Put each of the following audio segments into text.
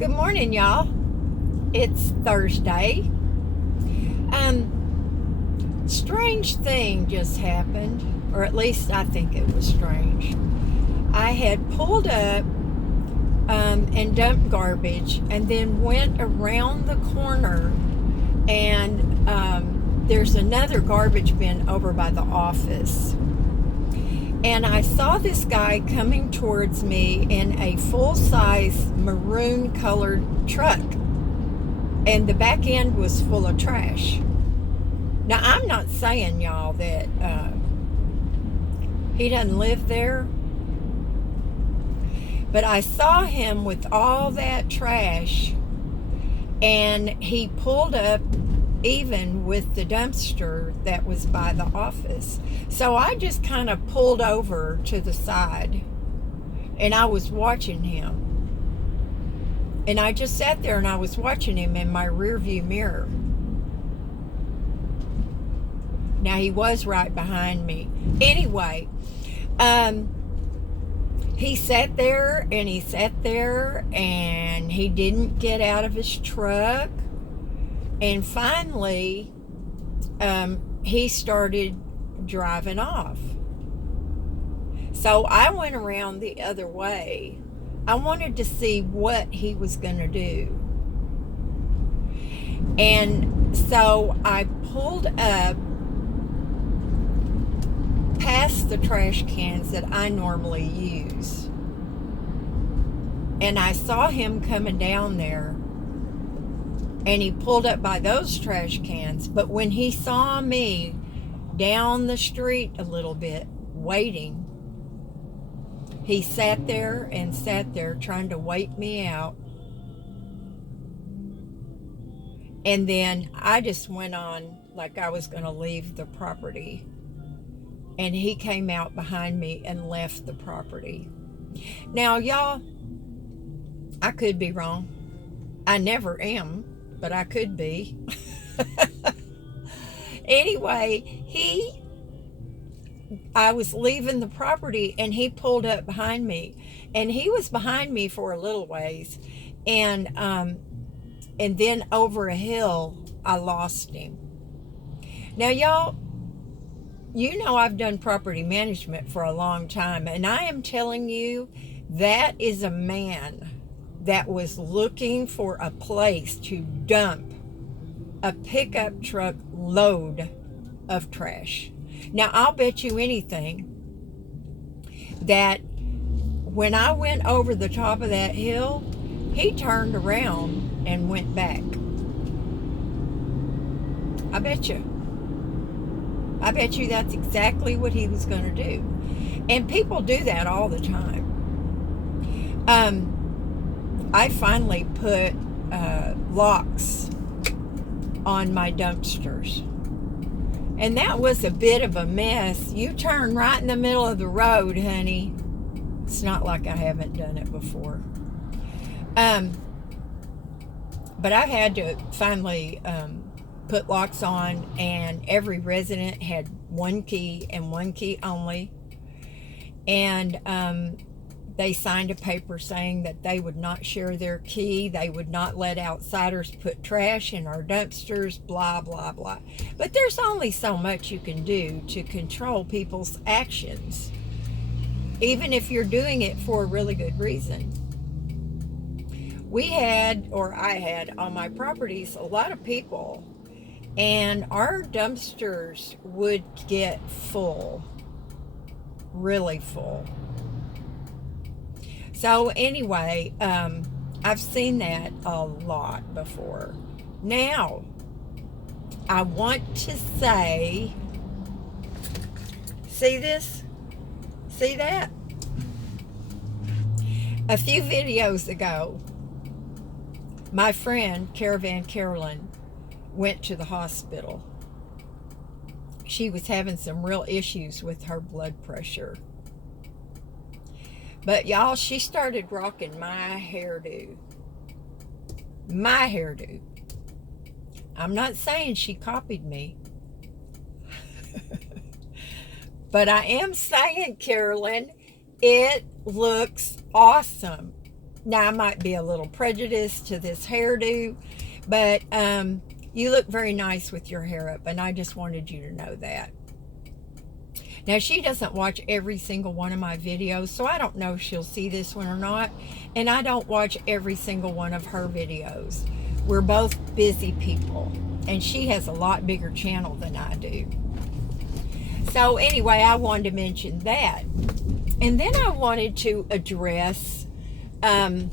Good morning, y'all. It's Thursday. Strange thing just happened, or at least I think it was strange. I had pulled up and dumped garbage, and then went around the corner, and there's another garbage bin over by the office. And I saw this guy coming towards me in a full-size maroon colored truck, and the back end was full of trash. Now, I'm not saying, y'all, that he doesn't live there, but I saw him with all that trash, and he pulled up even with the dumpster that was by the office. So I just kind of pulled over to the side, and I was watching him. And I just sat there and I was watching him in my rear view mirror. Now, he was right behind me. Anyway, he sat there and he sat there and he didn't get out of his truck. And finally, he started driving off. So I went around the other way. I wanted to see what he was going to do. And so I pulled up past the trash cans that I normally use. And I saw him coming down there. And he pulled up by those trash cans. But when he saw me down the street a little bit, waiting, he sat there and sat there trying to wait me out. And then I just went on like I was going to leave the property. And he came out behind me and left the property. Now, y'all, I could be wrong. I never am. But I could be. Anyway, I was leaving the property and he pulled up behind me. And he was behind me for a little ways. And then over a hill, I lost him. Now, y'all, you know I've done property management for a long time. And I am telling you, that is a man that was looking for a place to dump a pickup truck load of trash. Now, I'll bet you anything that when I went over the top of that hill, he turned around and went back. I bet you. I bet you that's exactly what he was going to do. And people do that all the time. I finally put locks on my dumpsters. And that was a bit of a mess. You turn right in the middle of the road, honey. It's not like I haven't done it before. But I've had to finally put locks on, and every resident had one key and one key only. And they signed a paper saying that they would not share their key. They would not let outsiders put trash in our dumpsters, blah, blah, blah. But there's only so much you can do to control people's actions, even if you're doing it for a really good reason. I had on my properties a lot of people, and our dumpsters would get full, really full. So anyway, I've seen that a lot before. Now, I want to say, see this? See that? A few videos ago, my friend, Carolyn, went to the hospital. She was having some real issues with her blood pressure. But y'all, she started rocking my hairdo. My hairdo. I'm not saying she copied me. But I am saying, Carolyn, it looks awesome. Now, I might be a little prejudiced to this hairdo, but you look very nice with your hair up, and I just wanted you to know that. Now, she doesn't watch every single one of my videos, so I don't know if she'll see this one or not, and I don't watch every single one of her videos. We're both busy people, and she has a lot bigger channel than I do. So anyway, I wanted to mention that. And then I wanted to address a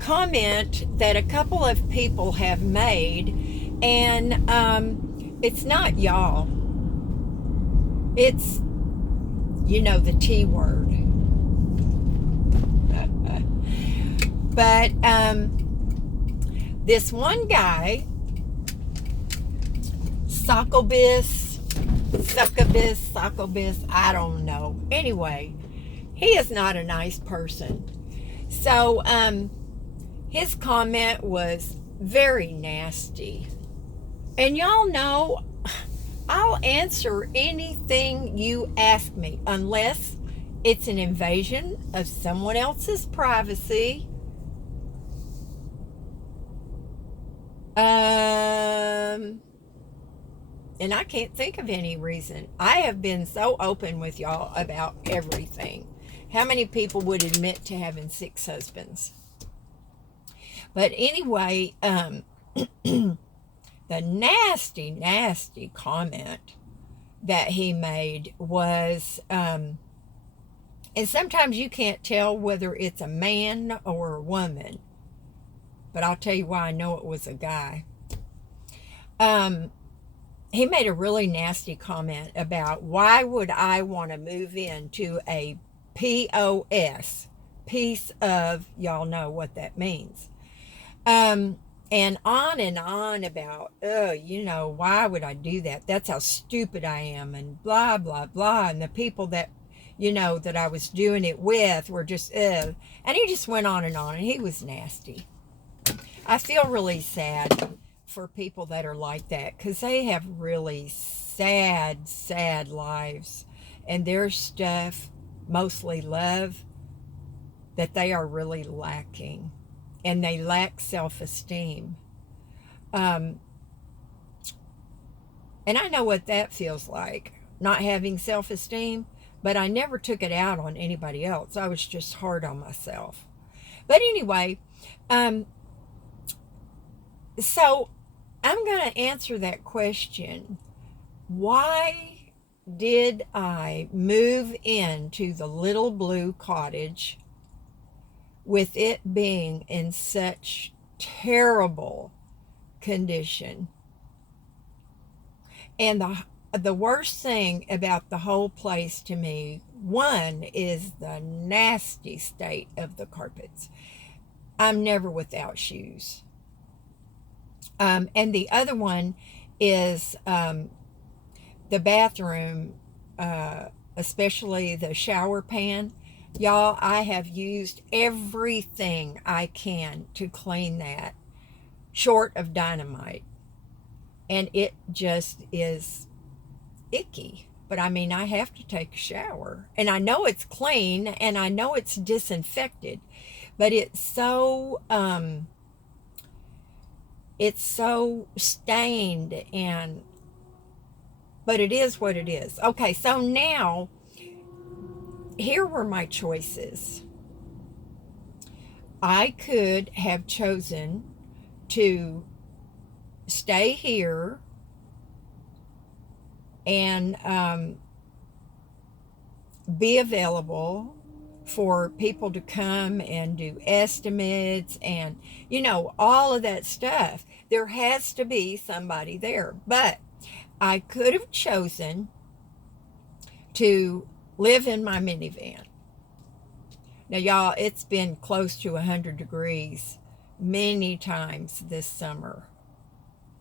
comment that a couple of people have made, and it's not y'all. It's, you know, the T word. But this one guy, Succubus, I don't know. Anyway, he is not a nice person. So his comment was very nasty. And y'all know I'll answer anything you ask me, unless it's an invasion of someone else's privacy. And I can't think of any reason. I have been so open with y'all about everything. How many people would admit to having 6 husbands? But anyway, the nasty, nasty comment that he made was, and sometimes you can't tell whether it's a man or a woman, but I'll tell you why I know it was a guy. He made a really nasty comment about why would I want to move into a POS, piece of, y'all know what that means. And on about, you know, why would I do that? That's how stupid I am, and blah, blah, blah. And the people that, you know, that I was doing it with were just, And he just went on, and he was nasty. I feel really sad for people that are like that, because they have really sad, sad lives, and their stuff, mostly love, that they are really lacking, and they lack self-esteem. And I know what that feels like, not having self-esteem, but I never took it out on anybody else. I was just hard on myself. But anyway, so I'm going to answer that question. Why did I move into the little blue cottage with it being in such terrible condition? And the worst thing about the whole place to me, one, is the nasty state of the carpets. I'm never without shoes. And the other one is the bathroom, especially the shower pan. Y'all, I have used everything I can to clean that, short of dynamite. And it just is icky. But I mean, I have to take a shower. And I know it's clean, and I know it's disinfected. But it's so stained, but it is what it is. Okay, so now, here were my choices. I could have chosen to stay here and be available for people to come and do estimates and, you know, all of that stuff. There has to be somebody there. But I could have chosen to live in my minivan. Now, y'all, it's been close to 100 degrees many times this summer.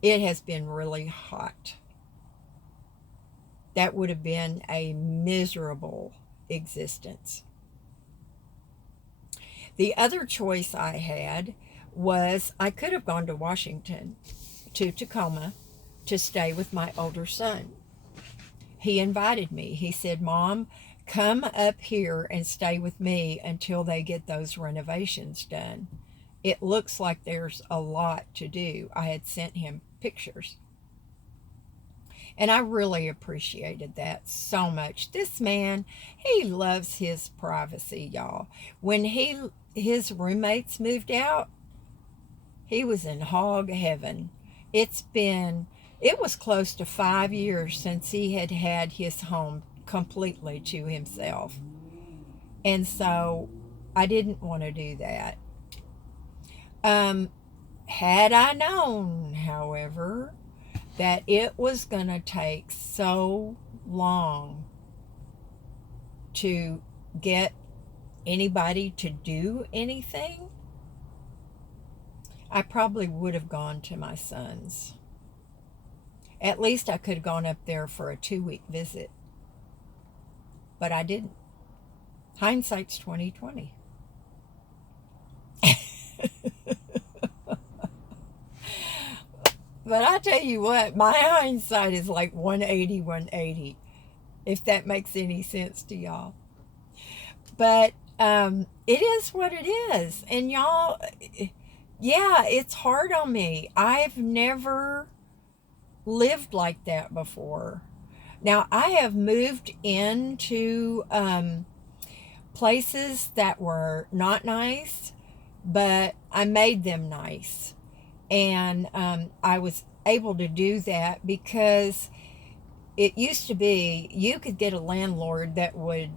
It has been really hot. That would have been a miserable existence. The other choice I had was I could have gone to Washington, to Tacoma, to stay with my older son. He invited me. He said, "Mom, come up here and stay with me until they get those renovations done. It looks like there's a lot to do. I had sent him pictures. And I really appreciated that so much. This man, he loves his privacy, y'all. When his roommates moved out, he was in hog heaven. It was close to 5 years since he had had his home completely to himself. And so I didn't want to do that. Had I known, however, that it was going to take so long to get anybody to do anything, I probably would have gone to my son's. At least I could have gone up there for a 2-week visit. But I didn't. Hindsight's 2020. But I tell you what, my hindsight is like 180, if that makes any sense to y'all. But it is what it is. And y'all, yeah, it's hard on me. I've never lived like that before. Now, I have moved into places that were not nice, but I made them nice. And I was able to do that because it used to be you could get a landlord that would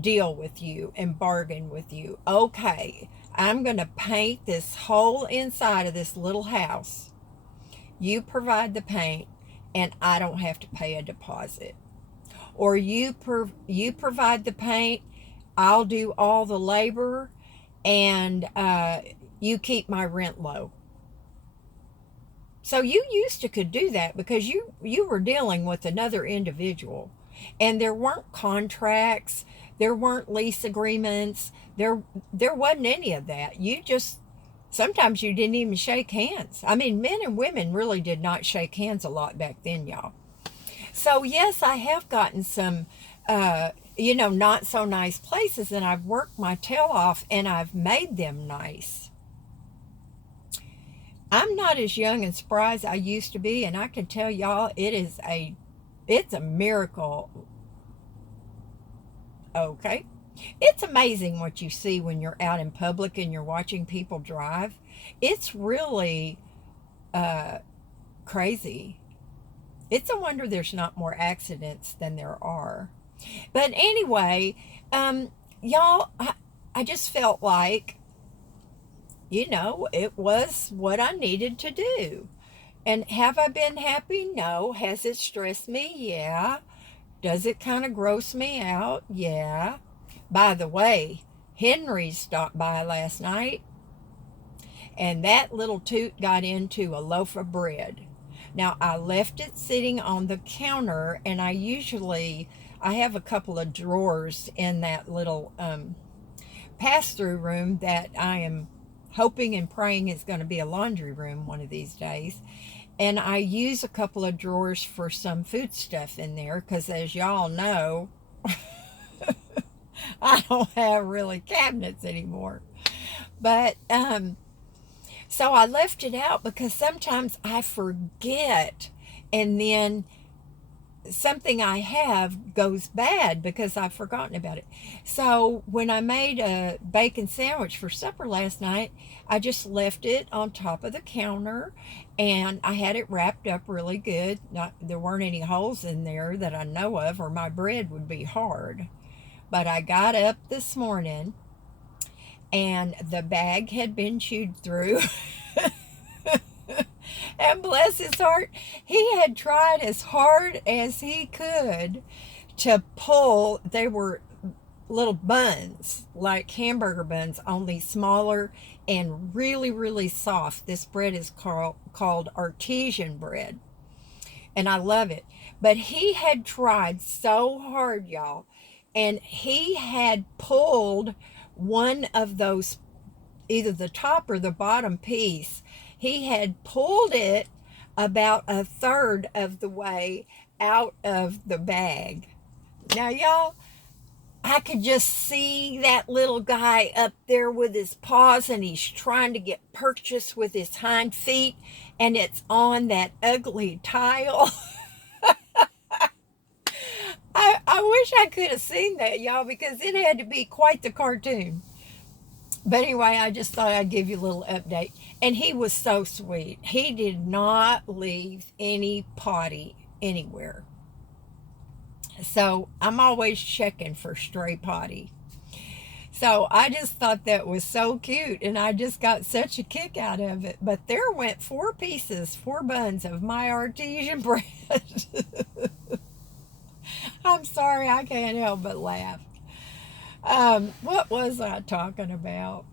deal with you and bargain with you. Okay, I'm going to paint this whole inside of this little house. You provide the paint, and I don't have to pay a deposit. Or you provide the paint, I'll do all the labor, and you keep my rent low. So you used to could do that because you were dealing with another individual, and there weren't contracts, there weren't lease agreements, there wasn't any of that. Sometimes you didn't even shake hands. I mean, men and women really did not shake hands a lot back then, y'all. So yes, I have gotten some not so nice places, and I've worked my tail off and I've made them nice. I'm not as young and spry as I used to be, and I can tell y'all it's a miracle. Okay. It's amazing what you see when you're out in public and you're watching people drive. It's really crazy. It's a wonder there's not more accidents than there are. But anyway, y'all, I just felt like it was what I needed to do. And have I been happy? No. Has it stressed me? Yeah. Does it kind of gross me out? Yeah. By the way, Henry stopped by last night, and that little toot got into a loaf of bread. Now, I left it sitting on the counter, and I have a couple of drawers in that little pass-through room that I am hoping and praying is going to be a laundry room one of these days. And I use a couple of drawers for some food stuff in there because, as y'all know, I don't have really cabinets anymore. But so I left it out because sometimes I forget, and then something I have goes bad because I've forgotten about it. So when I made a bacon sandwich for supper last night, I just left it on top of the counter, and I had it wrapped up really good. There weren't any holes in there that I know of, or my bread would be hard. But I got up this morning, and the bag had been chewed through. And bless his heart, he had tried as hard as he could to pull. They were little buns, like hamburger buns, only smaller and really, really soft. This bread is called artesian bread, and I love it. But he had tried so hard, y'all, and he had pulled one of those, either the top or the bottom piece. He had pulled it about a third of the way out of the bag. Now, y'all, I could just see that little guy up there with his paws, and he's trying to get purchase with his hind feet, and it's on that ugly tile. I wish I could have seen that, y'all, because it had to be quite the cartoon. But anyway, I just thought I'd give you a little update. And he was so sweet. He did not leave any potty anywhere. So I'm always checking for stray potty. So I just thought that was so cute, and I just got such a kick out of it. But there went 4 pieces, 4 buns of my artesian bread. I'm sorry, I can't help but laugh. What was I talking about?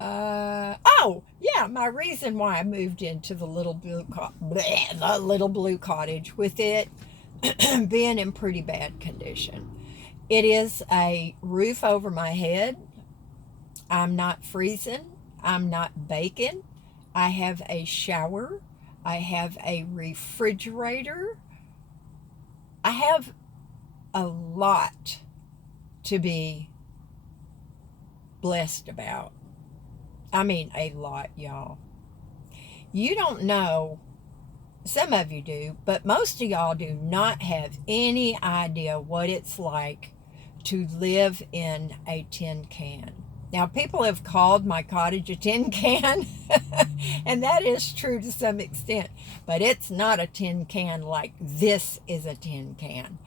Oh, yeah, my reason why I moved into the little blue cottage, with it being in pretty bad condition. It is a roof over my head. I'm not freezing. I'm not baking. I have a shower. I have a refrigerator. I have a lot to be blessed about. I mean, a lot, y'all. You don't know, some of you do, but most of y'all do not have any idea what it's like to live in a tin can. Now, people have called my cottage a tin can, and that is true to some extent, but it's not a tin can like this is a tin can.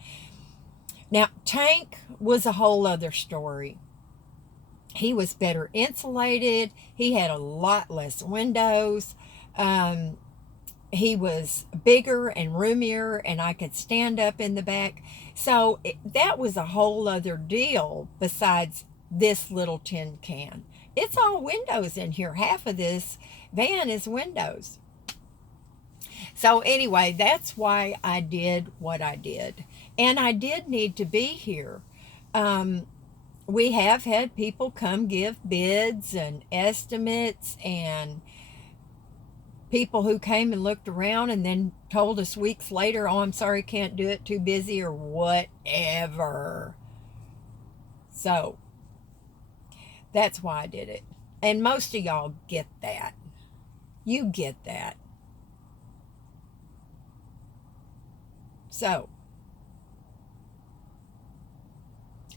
Now, Tank was a whole other story. He was better insulated. He had a lot less windows. He was bigger and roomier, and I could stand up in the back. So that was a whole other deal besides this little tin can. It's all windows in here. Half of this van is windows. So anyway, that's why I did what I did. And I did need to be here. We have had people come give bids and estimates, and people who came and looked around and then told us weeks later, oh, I'm sorry, can't do it, too busy, or whatever. So that's why I did it. And most of y'all get that. You get that. So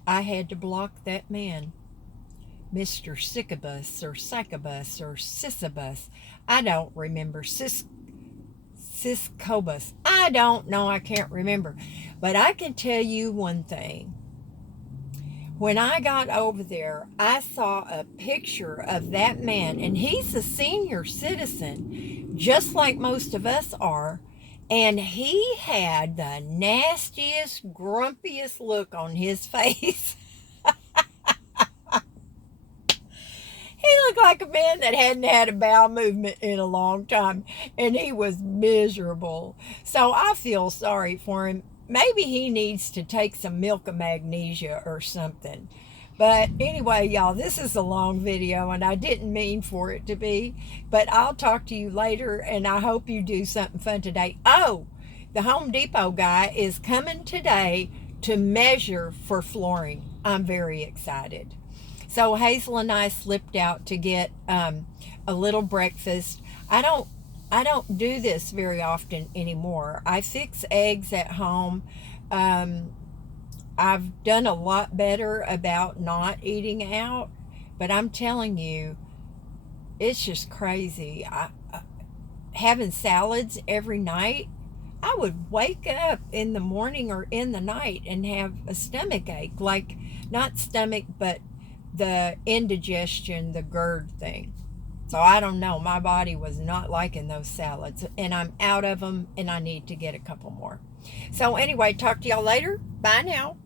I had to block that man, Mr. Siccabus or Sycabus or Sisybus. I don't remember. Siscobus. I don't know. I can't remember. But I can tell you one thing. When I got over there, I saw a picture of that man, and he's a senior citizen, just like most of us are. And he had the nastiest, grumpiest look on his face. He looked like a man that hadn't had a bowel movement in a long time, and he was miserable. So I feel sorry for him. Maybe he needs to take some milk of magnesia or something. But anyway, y'all, this is a long video, and I didn't mean for it to be. But I'll talk to you later, and I hope you do something fun today. Oh, the Home Depot guy is coming today to measure for flooring. I'm very excited. So Hazel and I slipped out to get a little breakfast. I don't do this very often anymore. I fix eggs at home. I've done a lot better about not eating out, but I'm telling you, it's just crazy. Having salads every night, I would wake up in the morning or in the night and have a stomach ache, like not stomach, but the indigestion, the GERD thing. So I don't know. My body was not liking those salads, and I'm out of them, and I need to get a couple more. So anyway, talk to y'all later. Bye now.